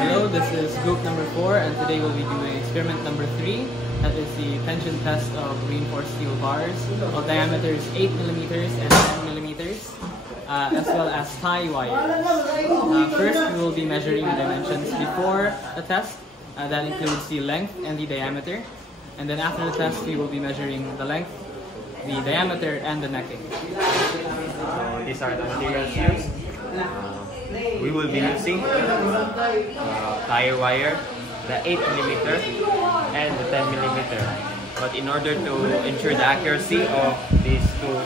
Hello, this is group number 4 and today we'll be doing experiment number 3. That is the tension test of reinforced steel bars of diameters 8mm and 10mm, as well as tie wires. First, we will be measuring the dimensions before the test. That includes the length and the diameter. And then after the test, we will be measuring the length, the diameter, and the necking. These are the materials used. We will be using tire wire, the 8mm and the 10mm. But in order to ensure the accuracy of these two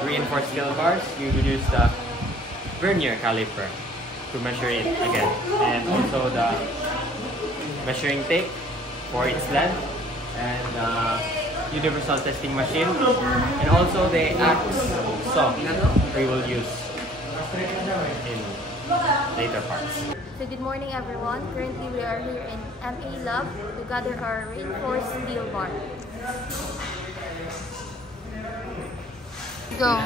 reinforced steel bars, we will use the vernier caliper to measure it again. And also the measuring tape for its length and universal testing machine. And also the axe saw we will use in later parts. So good morning everyone. Currently we are here in MA Lab to gather our reinforced steel bar. Go.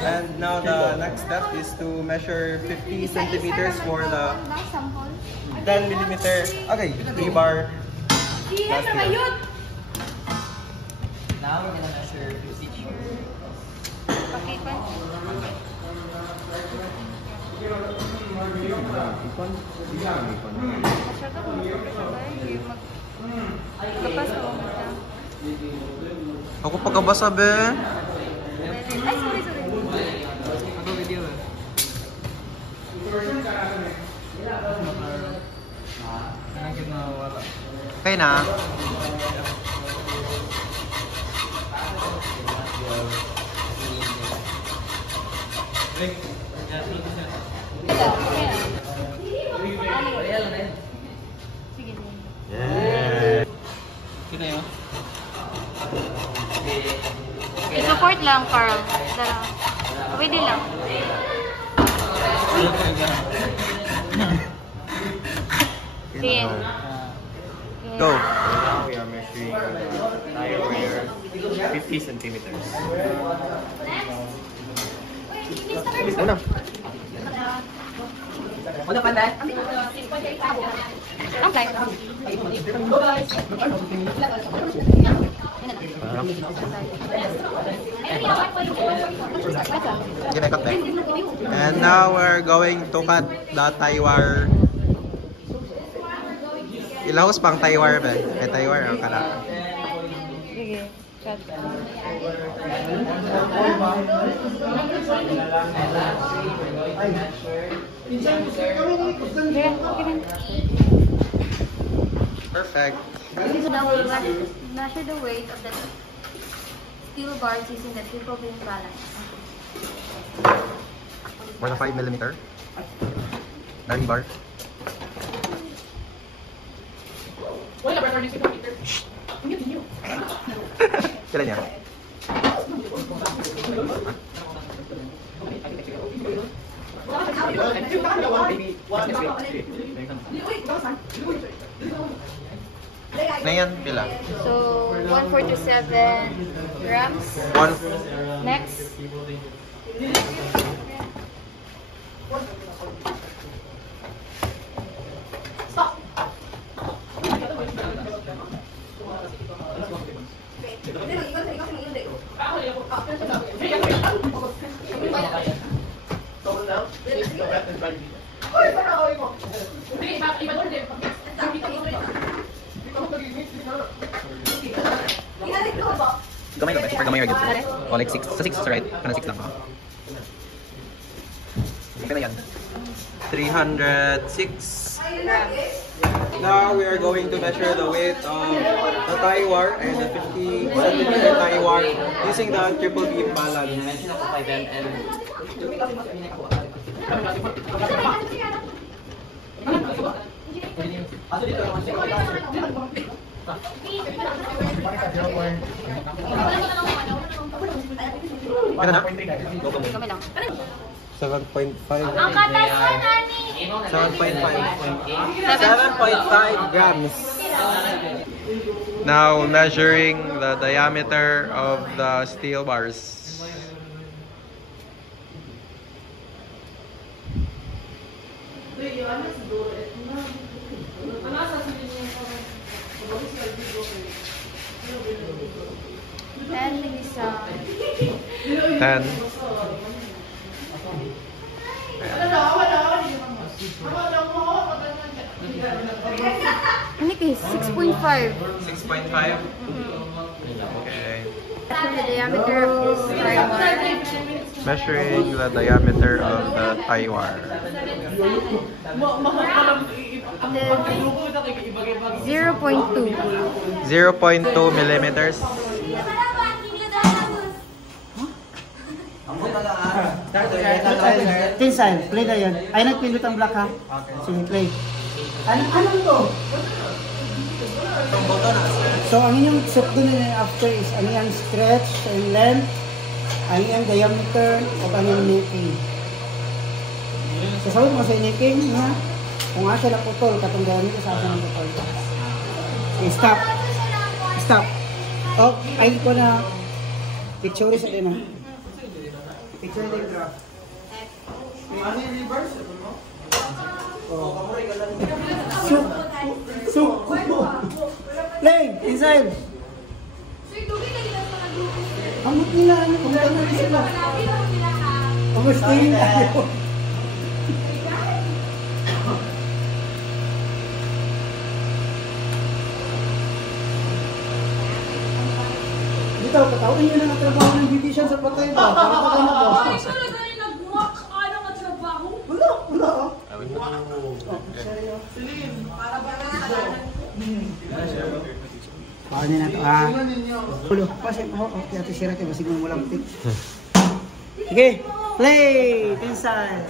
And now the next step is to measure 50 centimeters for the 10mm rebar. Now we're gonna measure 50 inches. Ako pagkabasa be. Ay, sorry. Ako video eh. Okay na. Yeah. Kita yun? I-support lang, Carl. Tara. Pwede lang. Sige. Go. Now we are measuring tire wire 50 centimeters. Una. Okay. And now we're going to cut the tie wire. Ilahos pang tie wire ba? May tie wire ang kala. Sige. Cut. Perfect. Now we'll measure the weight of the steel bars using the triple beam balance. For the 5mm. Rebar. Kailan yan? Na yan, pila? So 147 grams. One. Next. Gamay lang ba? Super gamay or gets? O like 6. Sa 6 right? Kana 6 lang ha? Okay na yan. 306. Now we are going to measure the weight of the tie wire and the 50 cm tie wire using the triple beam balance. Ano na? Kami lang. 7.5. Ang katas ka, Nani! 7.5 grams. Now measuring the diameter of the steel bars. 10. Ano kay 6.5. 6.5. Okay. The diameter of this tie wire Measuring the diameter of the tie wire. is 0.2. 0.2 millimeters. Tensile, play na yan. Ay, nagpindot ang black ha? Sige, play. Anong to? So, ang inyong set doon na after is ano yung stretch and length, ano yung diameter, o ano yung necking. Kasawin mo sa necking, ha? Kung asa na putol, katong diameter sa asa na putol. Okay, stop. Stop. Oh, ay ko na picture sa din ha. Picture din graph. Ano yung reverse? Play! Inside! Hamot nila, ano? Kumita na rin sila. Overstaying tayo. Dito, katawin nyo na ang trabaho ng division sa patay ba? Para pa kayo na boss. Wala. Paano na ito? Ulo. Pasip ako. Okay, ate sira kayo. Basig mong walang pick. Sige. Play! Tensile.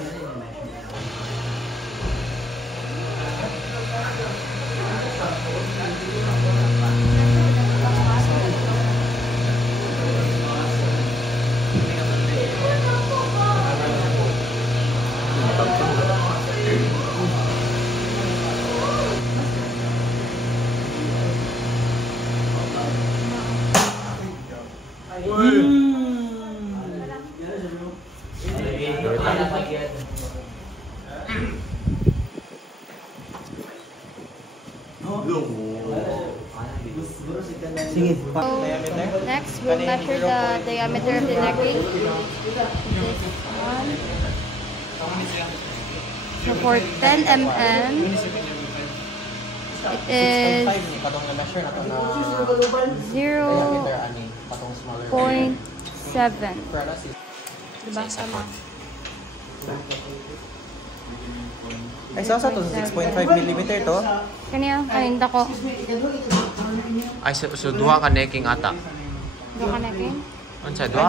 Sige. Next, we'll measure the diameter of the necking. This one. So for 10 mm, it is 0.7. Diba? Tama. Ay, saan to? 6.5 millimeter to? Kanya, ayun dako. Ay, so duha ka necking ata. Dako ka necking? Ano siya, duha?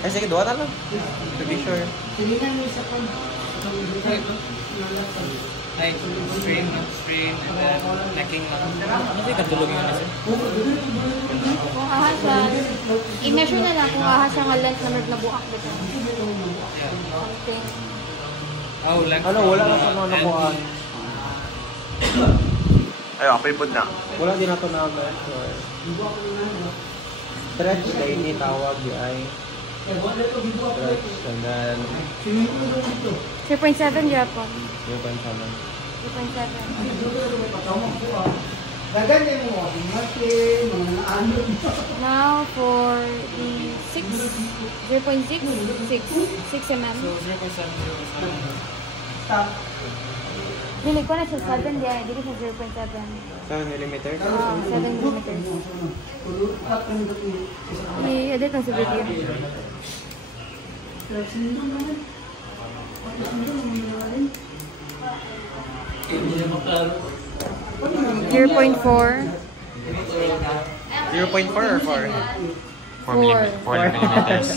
Ay, sige, duha na lang. To be sure. Like, strain, and then necking lang. Ano sa'yo katulog yung ano? Kung ahas i-measure na lang kung ahas ang length na nabuak dito. Something. Oh, length. Ano, wala na ito na nakuhaan. Ay, okay po na. Wala din na ito na measure. Stretch na hindi tawag di ay. Stretch and then 3.7 Japan. 0.7. 3.7. Now for the 6, 0.6, 6 mm. So, 0.7. Dili ko na sa 7 diya, dili sa 0.7. 7 millimeter? 7 millimeters. I-edit lang sa video. 0.4. 0.4 or 4? 4 millimeters.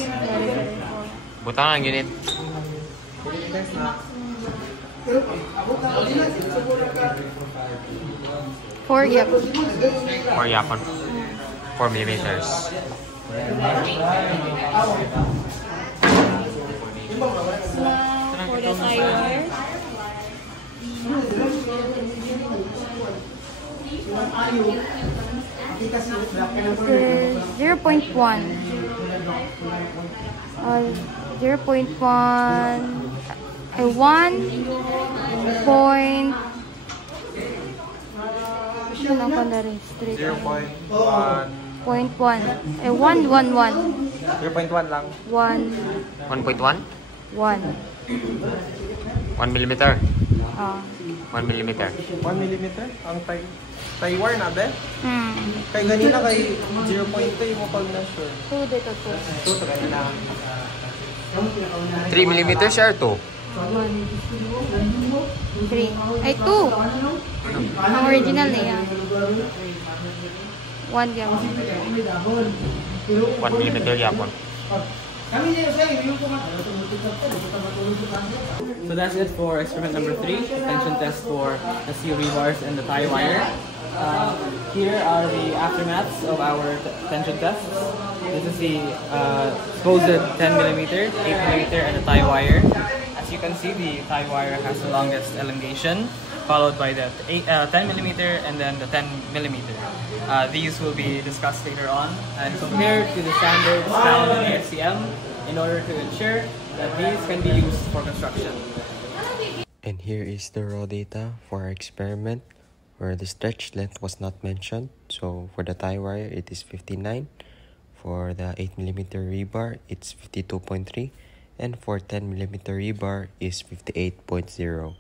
Butang ang unit. Millimeters na. 4, yep. 4 yapon. 4 millimeters. Now for the tie wire. This is 0.1. 1 point. Ano ko na rin? 0.1 0.1. 111. 0.1 lang. 1. 1.1? 1. 1 millimeter. 1 millimeter. 1 millimeter? Ang Taiwan na be? Hmm. Kay ganina kay 0.2 mo pag-measure. 2 dito, 2. Ito, try na. 3 millimeters or 2? 3. Ay, 2. Ang original na yan. 1 gam. 1 millimeter yapon. So that's it for experiment number 3, tension test for the steel rebars and the tie wire. Here are the aftermaths of our tension tests. This is the supposed 10mm, 8mm, and the tie wire. As you can see, the tie wire has the longest elongation, followed by the 10mm and then the 10mm. These will be discussed later on and compared to the standards found in ASTM in order to ensure that these can be used for construction. And here is the raw data for our experiment where the stretch length was not mentioned. So for the tie wire, it is 59. For the 8mm rebar, it's 52.3. And for 10mm rebar is 58.0.